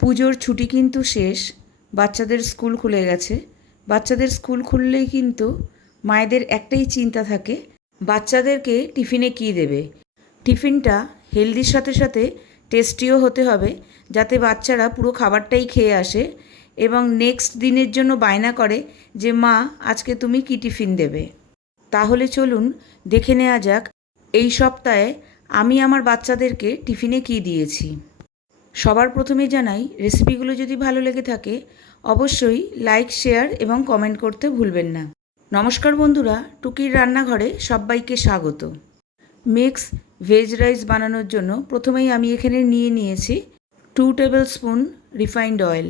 পুজোর ছুটি কিন্তু শেষ, বাচ্চাদের স্কুল খুলে গেছে। বাচ্চাদের স্কুল খুললেই কিন্তু মায়েদের একটাই চিন্তা থাকে, বাচ্চাদেরকে টিফিনে কী দেবে। টিফিনটা হেলদির সাথে সাথে টেস্টিও হতে হবে, যাতে বাচ্চারা পুরো খাবারটাই খেয়ে আসে এবং নেক্সট দিনের জন্য বায়না করে যে মা আজকে তুমি কী টিফিন দেবে। তাহলে চলুন দেখে নেওয়া যাক এই সপ্তাহে আমি আমার বাচ্চাদেরকে টিফিনে কী দিয়েছি। সবার প্রথমে জানাই, রেসিপিগুলো যদি ভালো লেগে থাকে অবশ্যই লাইক, শেয়ার এবং কমেন্ট করতে ভুলবেন না। নমস্কার বন্ধুরা, টুকির রান্নাঘরে সবাইকে স্বাগত। মিক্স ভেজ রাইস বানানোর জন্য প্রথমেই আমি এখানে নিয়েছি 2 টেবিল স্পুন রিফাইন্ড অয়েল।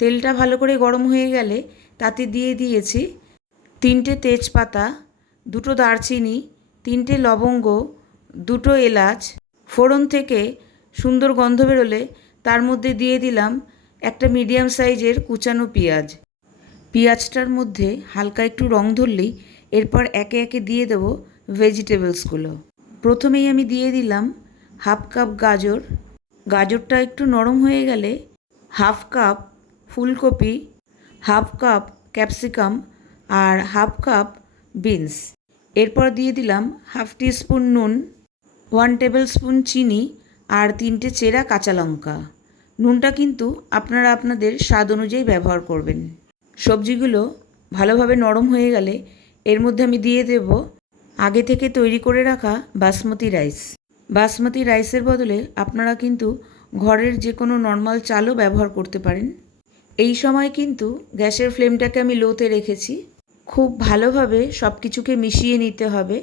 তেলটা ভালো করে গরম হয়ে গেলে তাতে দিয়ে দিয়েছি 3টে তেজপাতা, 2টো দারচিনি, 3টে লবঙ্গ, 2টো এলাচ। ফোড়ন থেকে সুন্দর গন্ধ বেরোলে তার মধ্যে দিয়ে দিলাম একটা মিডিয়াম সাইজের কুচানো পেঁয়াজ। পেঁয়াজটার মধ্যে হালকা একটু রং ধরলেই এরপর একে একে দিয়ে দেব ভেজিটেবলসগুলো। প্রথমেই আমি দিয়ে দিলাম হাফ কাপ গাজর। গাজরটা একটু নরম হয়ে গেলে হাফ কাপ ফুলকপি, হাফ কাপ ক্যাপসিকাম আর হাফ কাপ বিনস। এরপর দিয়ে দিলাম হাফ টিস্পুন নুন, 1 টেবিল স্পুন চিনি আর 3টে চেরা কাঁচা লঙ্কা। নুনটা কিন্তু আপনারা আপনাদের স্বাদ অনুযায়ী ব্যবহার করবেন। সবজিগুলো ভালোভাবে নরম হয়ে গেলে এর মধ্যে আমি দিয়ে দেব আগে থেকে তৈরি করে রাখা বাসমতি রাইস। বাসমতি রাইসের বদলে আপনারা কিন্তু ঘরের যে কোনো নর্মাল চালও ব্যবহার করতে পারেন। এই সময় কিন্তু গ্যাসের ফ্লেমটাকে আমি লোতে রেখেছি। খুব ভালোভাবে সব কিছুকে মিশিয়ে নিতে হবে।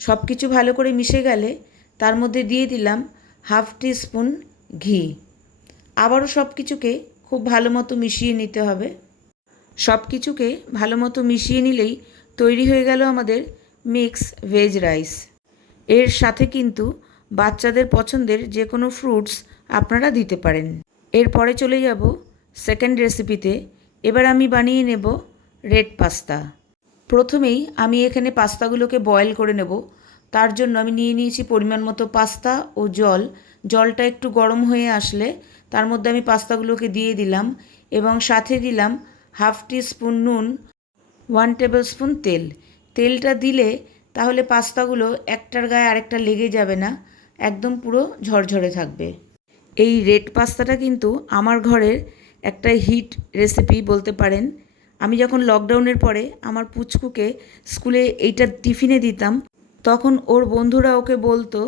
সব কিছু ভালো করে মিশে গেলে তার মধ্যে দিয়ে দিলাম হাফ টিস্পুন ঘি। আবারও সব কিছুকে খুব ভালো মতো মিশিয়ে নিতে হবে। সব কিছুকে ভালো মতো মিশিয়ে নিলেই তৈরি হয়ে গেল আমাদের মিক্স ভেজ রাইস। এর সাথে কিন্তু বাচ্চাদের পছন্দের যে কোনো ফ্রুটস আপনারা দিতে পারেন। এরপরে চলে যাব সেকেন্ড রেসিপিতে। এবার আমি বানিয়ে নেব রেড পাস্তা। প্রথমেই আমি এখানে পাস্তাগুলোকে বয়েল করে নেব। তার জন্য আমি নিয়েছি পরিমাণ মতো পাস্তা ও জল। জলটা একটু গরম হয়ে আসলে তার মধ্যে আমি পাস্তাগুলোকে দিয়ে দিলাম এবং সাথে দিলাম হাফ টিস্পুন নুন, 1 টেবিল স্পুন তেল। তেলটা দিলে তাহলে পাস্তাগুলো একটার গায়ে আরেকটা লেগে যাবে না, একদম পুরো ঝরঝরে থাকবে। এই রেড পাস্তাটা কিন্তু আমার ঘরের একটা হিট রেসিপি বলতে পারেন। আমি যখন লকডাউনের পরে আমার পুচকুকে স্কুলে এইটা টিফিনে দিতাম, তখন ওর বন্ধুরা ওকে বলতো,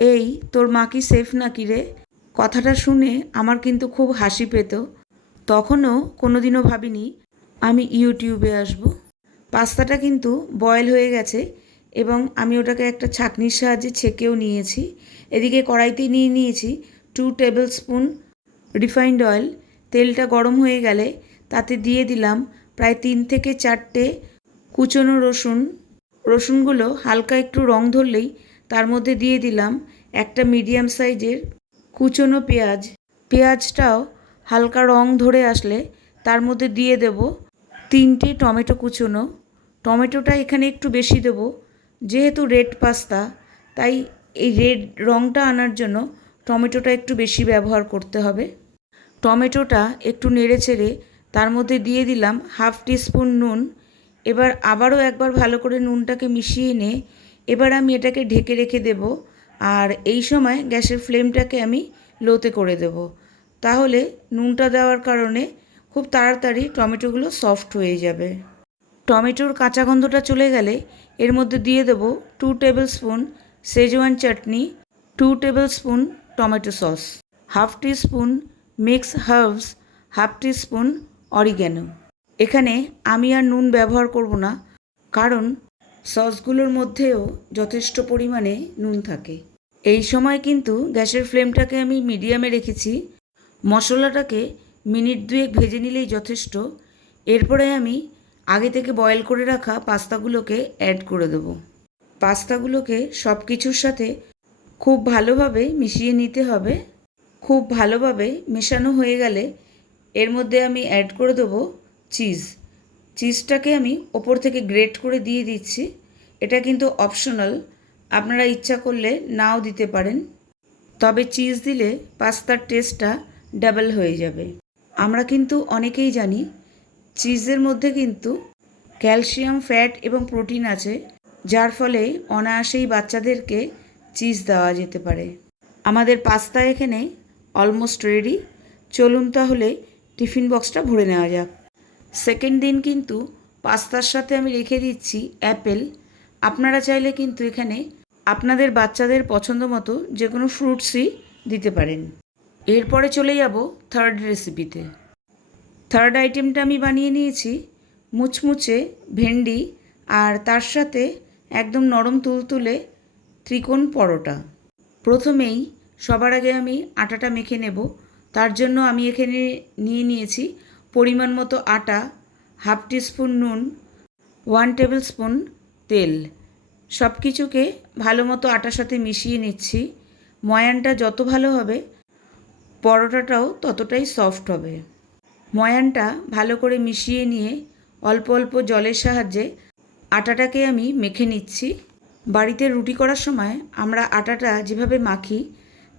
এই তোর মা কি সেফ নাকি রে? কথাটা শুনে আমার কিন্তু খুব হাসি পেত। তখনও কোনোদিনও ভাবিনি আমি ইউটিউবে আসব। পাস্তাটা কিন্তু বয়েল হয়ে গেছে এবং আমি ওটাকে একটা ছাঁকনির সাহায্যে ছেঁকেও নিয়েছি। এদিকে কড়াইতে নিয়েছি 2 টেবিল স্পুন রিফাইন্ড অয়েল। তেলটা গরম হয়ে গেলে তাতে দিয়ে দিলাম প্রায় 3 থেকে 4টে কুচনো রসুন। রসুনগুলো হালকা একটু রং ধরলেই তার মধ্যে দিয়ে দিলাম একটা মিডিয়াম সাইজের কুচনো পেঁয়াজ। পেঁয়াজটাও হালকা রং ধরে আসলে তার মধ্যে দিয়ে দেব 3টে টমেটো কুচনো। টমেটোটা এখানে একটু বেশি দেব, যেহেতু রেড পাস্তা তাই এই রেড রংটা আনার জন্য টমেটোটা একটু বেশি ব্যবহার করতে হবে। টমেটোটা একটু নেড়ে চেড়ে তার মধ্যে দিয়ে দিলাম হাফ টিস্পুন নুন। এবার আবারও একবার ভালো করে নুনটাকে মিশিয়ে নিয়ে এবার আমি এটাকে ঢেকে রেখে দেব। আর এই সময় গ্যাসের ফ্লেমটাকে আমি লোতে করে দেব। তাহলে নুনটা দেওয়ার কারণে খুব তাড়াতাড়ি টমেটোগুলো সফট হয়ে যাবে। টমেটোর কাঁচা গন্ধটা চলে গেলে এর মধ্যে দিয়ে দেব 2 টেবিল স্পুন শেজওয়ান চাটনি, 2 table spoon tomato sauce, half teaspoon mix herbs, half teaspoon oregano. এখানে আমি আর নুন ব্যবহার করব না, কারণ সসগুলোর মধ্যেও যথেষ্ট পরিমাণে নুন থাকে। এই সময় কিন্তু গ্যাসের ফ্লেমটাকে আমি মিডিয়ামে রেখেছি। মশলাটাকে মিনিট 2 ভেজে নিলেই যথেষ্ট। এরপরে আমি আগে থেকে বয়েল করে রাখা পাস্তাগুলোকে অ্যাড করে দেব। পাস্তাগুলোকে সব কিছুর সাথে খুব ভালোভাবে মিশিয়ে নিতে হবে। খুব ভালোভাবে মেশানো হয়ে গেলে এর মধ্যে আমি অ্যাড করে দেবো চিজ। চিজটাকে আমি ওপর থেকে গ্রেট করে দিয়ে দিচ্ছি। এটা কিন্তু অপশনাল, আপনারা ইচ্ছা করলে নাও দিতে পারেন। তবে চিজ দিলে পাস্তার টেস্টটা ডাবল হয়ে যাবে। আমরা কিন্তু অনেকেই জানি চিজের মধ্যে কিন্তু ক্যালসিয়াম, ফ্যাট এবং প্রোটিন আছে, যার ফলে অনায়াসেই বাচ্চাদেরকে চিজ দেওয়া যেতে পারে। আমাদের পাস্তা এখানে অলমোস্ট রেডি। চলুন তাহলে টিফিন বক্সটা ভরে নেওয়া যাক। সেকেন্ড দিন কিন্তু পাস্তার সাথে আমি রেখে দিচ্ছি অ্যাপেল। আপনারা চাইলে কিন্তু এখানে আপনাদের বাচ্চাদের পছন্দ মতো যে কোনো ফ্রুটসই দিতে পারেন। এরপরে চলে যাব থার্ড রেসিপিতে। থার্ড আইটেমটা আমি বানিয়ে নিয়েছি মুচমুচে ভেন্ডি আর তার সাথে একদম নরম তুলতুলে ত্রিকোণ পরোটা। প্রথমেই সবার আগে আমি আটাটা মেখে নেব। তার জন্য আমি এখানে নিয়ে নিয়েছি পরিমাণ মতো আটা, হাফ টিস্পুন নুন, 1 টেবিল স্পুন তেল। সব কিছুকে ভালো মতো আটার সাথে মিশিয়ে নিচ্ছি। ময়ানটা যত ভালো হবে পরোটাটাও ততটাই সফট হবে। ময়ানটা ভালো করে মিশিয়ে নিয়ে অল্প অল্প জলের সাহায্যে আটাটাকে আমি মেখে নিচ্ছি। বাড়িতে রুটি করার সময় আমরা আটাটা যেভাবে মাখি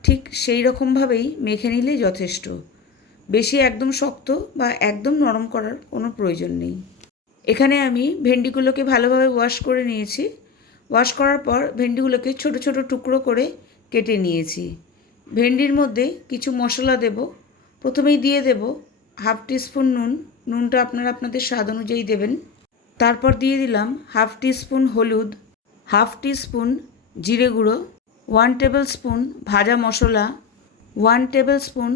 ঠিক সেই রকমভাবেই মেখে নিলে যথেষ্ট। বেশি একদম শক্ত বা একদম নরম করার কোনো প্রয়োজন নেই। এখানে আমি ভেন্ডিগুলোকে ভালোভাবে ওয়াশ করে নিয়েছি। ওয়াশ করার পর ভেন্ডিগুলোকে ছোট ছোট টুকরো করে কেটে নিয়েছি। ভেন্ডির মধ্যে কিছু মশলা দেব। প্রথমেই দিয়ে দেব হাফ টিস্পুন নুন। নুনটা আপনারা আপনাদের স্বাদ অনুযায়ী দেবেন। তারপর দিয়ে দিলাম হাফ টিস্পুন হলুদ, হাফ টিস্পুন জিরে গুঁড়ো, 1 টেবিল স্পুন ভাজা মশলা, 1 table spoon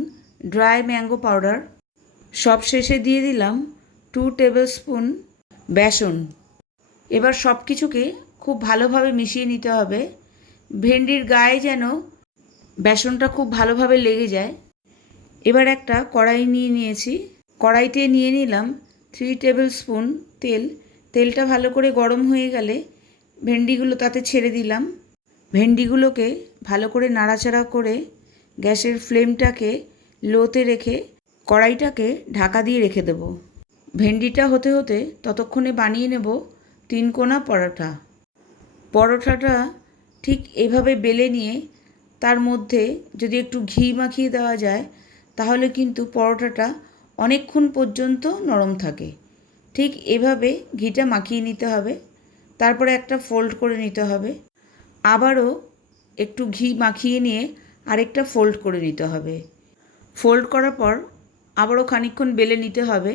dry mango powder. সব শেষে দিয়ে দিলাম 2 টেবিল স্পুন বেসন। এবার সব কিছুকে খুব ভালোভাবে মিশিয়ে নিতে হবে। ভেন্ডির গায়ে যেন বেসনটা খুব ভালোভাবে লেগে যায়। এবার একটা কড়াই নিয়ে নিয়েছি। কড়াইতে নিয়ে নিলাম 3 টেবিল স্পুন তেল। তেলটা ভালো করে গরম হয়ে গেলে ভেন্ডিগুলো তাতে ছেড়ে দিলাম। ভেন্ডিগুলোকে ভালো করে নাড়াচাড়া করে গ্যাসের ফ্লেমটাকে লোতে রেখে কড়াইটাকে ঢাকা দিয়ে রেখে দেব। ভেন্ডিটা হতে হতে ততক্ষণে বানিয়ে নেব 3 কোনা পরোটা। পরোটাটা ঠিক এভাবে বেলে নিয়ে তার মধ্যে যদি একটু ঘি মাখিয়ে দেওয়া যায় তাহলে কিন্তু পরোটাটা অনেকক্ষণ পর্যন্ত নরম থাকে। ঠিক এভাবে ঘিটা মাখিয়ে নিতে হবে। তারপরে একটা ফোল্ড করে নিতে হবে। আবারও একটু ঘি মাখিয়ে নিয়ে আরেকটা ফোল্ড করে নিতে হবে। ফোল্ড করার পর আবারও খানিকক্ষণ বেলে নিতে হবে।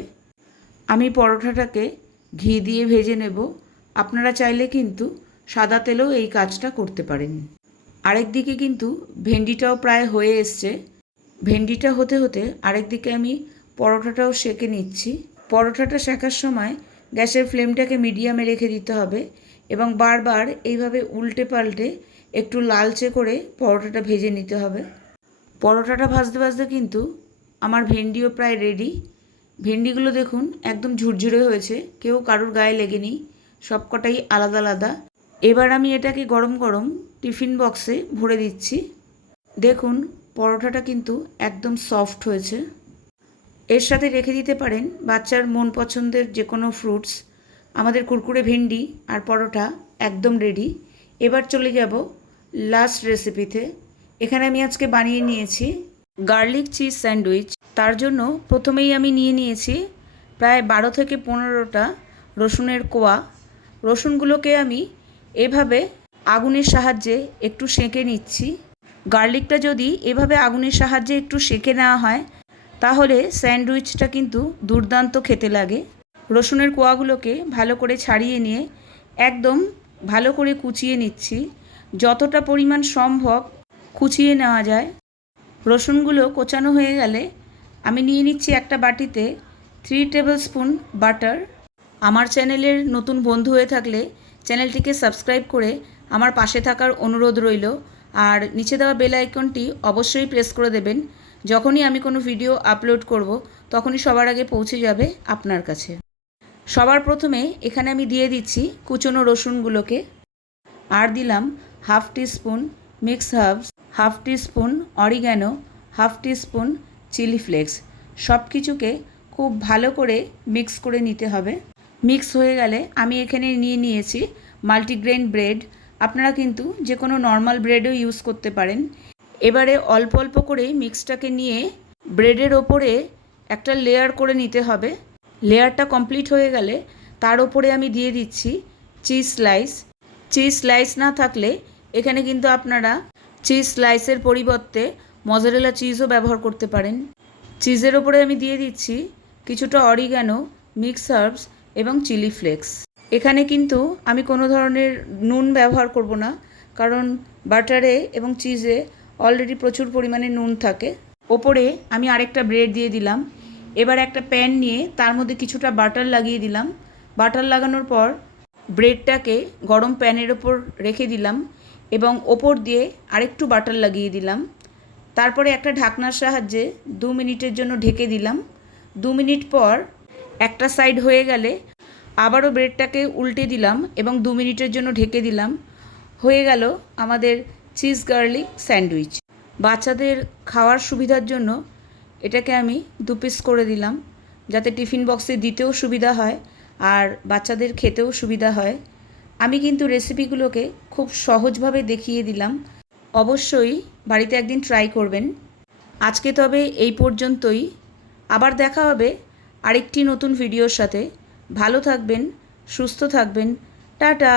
আমি পরোটাটাকে ঘি দিয়ে ভেজে নেব। আপনারা চাইলে কিন্তু সাদা তেলেও এই কাজটা করতে পারেন। আরেক দিকে কিন্তু ভেন্ডিটাও প্রায় হয়ে এসছে। ভেন্ডিটা হতে হতে আরেক দিকে আমি পরোটাটাও সেঁকে নিচ্ছি। পরোটাটা সেঁকার সময় গ্যাসের ফ্লেমটাকে মিডিয়ামে রেখে দিতে হবে এবং বারবার এইভাবে উল্টে পাল্টে একটু লালচে করে পরোটাটা ভেজে নিতে হবে। পরোটাটা ভাজতে ভাজতে কিন্তু আমার ভেন্ডিও প্রায় রেডি। ভেন্ডিগুলো দেখুন একদম ঝুরঝুরে হয়েছে, কেউ কারুর গায়ে লেগেনি, সবকটাই আলাদা আলাদা। এবার আমি এটাকে গরম গরম টিফিন বক্সে ভরে দিচ্ছি। দেখুন পরোটাটা কিন্তু একদম সফট হয়েছে। এর সাথে রেখে দিতে পারেন বাচ্চার মন পছন্দের যে কোনো ফ্রুটস। আমাদের কুরকুরে ভেন্ডি আর পরোটা একদম রেডি। এবার চলে যাব লাস্ট রেসিপিতে। এখানে আমি আজকে বানিয়ে নিয়েছি গার্লিক চিজ স্যান্ডউইচ। তার জন্য প্রথমেই আমি নিয়ে নিয়েছি প্রায় 12 থেকে 15টা রসুনের কোয়া। রসুনগুলোকে আমি এভাবে আগুনের সাহায্যে একটু সেঁকে নিচ্ছি। গার্লিকটা যদি এভাবে আগুনের সাহায্যে একটু সেঁকে নেওয়া হয় তাহলে স্যান্ডউইচটা কিন্তু দুর্দান্ত খেতে লাগে। রসুনের কোয়াগুলোকে ভালো করে ছাড়িয়ে নিয়ে একদম ভালো করে কুচিয়ে নিচ্ছি। যতটা পরিমাণ সম্ভব কুচিয়ে নেওয়া যায়। রসুনগুলো কোচানো হয়ে গেলে আমি নিয়ে নিচ্ছি একটা বাটিতে 3 টেবিল স্পুন বাটার। আমার চ্যানেলের নতুন বন্ধু হয়ে থাকলে চ্যানেলটিকে সাবস্ক্রাইব করে আমার পাশে থাকার অনুরোধ রইল। আর নিচে দেওয়া বেল আইকনটি অবশ্যই প্রেস করে দেবেন। যখনই আমি কোনো ভিডিও আপলোড করব তখনই সবার আগে পৌঁছে যাবে আপনার কাছে। সবার প্রথমে এখানে আমি দিয়ে দিচ্ছি কুচনো রসুনগুলোকে। আর দিলাম half teaspoon mix herbs, half teaspoon oregano, half teaspoon chilli flakes. সব কিছুকে খুব ভালো করে মিক্স করে নিতে হবে। মিক্স হয়ে গেলে আমি এখানে নিয়ে নিয়েছি মাল্টিগ্রেন ব্রেড। আপনারা কিন্তু যে কোনো নর্মাল ব্রেডও ইউজ করতে পারেন। এবারে অল্প অল্প করে মিক্সটাকে নিয়ে ব্রেডের ওপরে একটা লেয়ার করে নিতে হবে। লেয়ারটা কমপ্লিট হয়ে গেলে তার ওপরে আমি দিয়ে দিচ্ছি চিজ স্লাইস। চিজ স্লাইস না থাকলে এখানে কিন্তু আপনারা চিজ স্লাইসের পরিবর্তে মজারেলা চিজও ব্যবহার করতে পারেন। চিজের ওপরে আমি দিয়ে দিচ্ছি কিছুটা অরিগ্যানো, মিক্স হার্বস এবং চিলি ফ্লেক্স। এখানে কিন্তু আমি কোনো ধরনের নুন ব্যবহার করব না, কারণ বাটারে এবং চিজে অলরেডি প্রচুর পরিমাণে নুন থাকে। ওপরে আমি আরেকটা ব্রেড দিয়ে দিলাম। এবার একটা প্যান নিয়ে তার মধ্যে কিছুটা বাটার লাগিয়ে দিলাম। বাটার লাগানোর পর ব্রেডটাকে গরম প্যানের ওপর রেখে দিলাম এবং ওপর দিয়ে আরেকটু বাটার লাগিয়ে দিলাম। তারপরে একটা ঢাকনার সাহায্যে 2 মিনিটের জন্য ঢেকে দিলাম। 2 মিনিট পর একটা সাইড হয়ে গেলে আবারও ব্রেডটাকে উল্টে দিলাম এবং 2 মিনিটের জন্য ঢেকে দিলাম। হয়ে গেল আমাদের চিজ গার্লিক স্যান্ডউইচ। বাচ্চাদের খাওয়ার সুবিধার জন্য এটাকে আমি 2 পিস করে দিলাম, যাতে টিফিন বক্সে দিতেও সুবিধা হয় আর বাচ্চাদের খেতেও সুবিধা হয়। আমি কিন্তু রেসিপিগুলোকে খুব সহজভাবে দেখিয়ে দিলাম। অবশ্যই বাড়িতে একদিন ট্রাই করবেন। আজকে তবে এই পর্যন্তই। আবার দেখা হবে আরেকটি নতুন ভিডিওর সাথে। ভালো থাকবেন, সুস্থ থাকবেন। টাটা।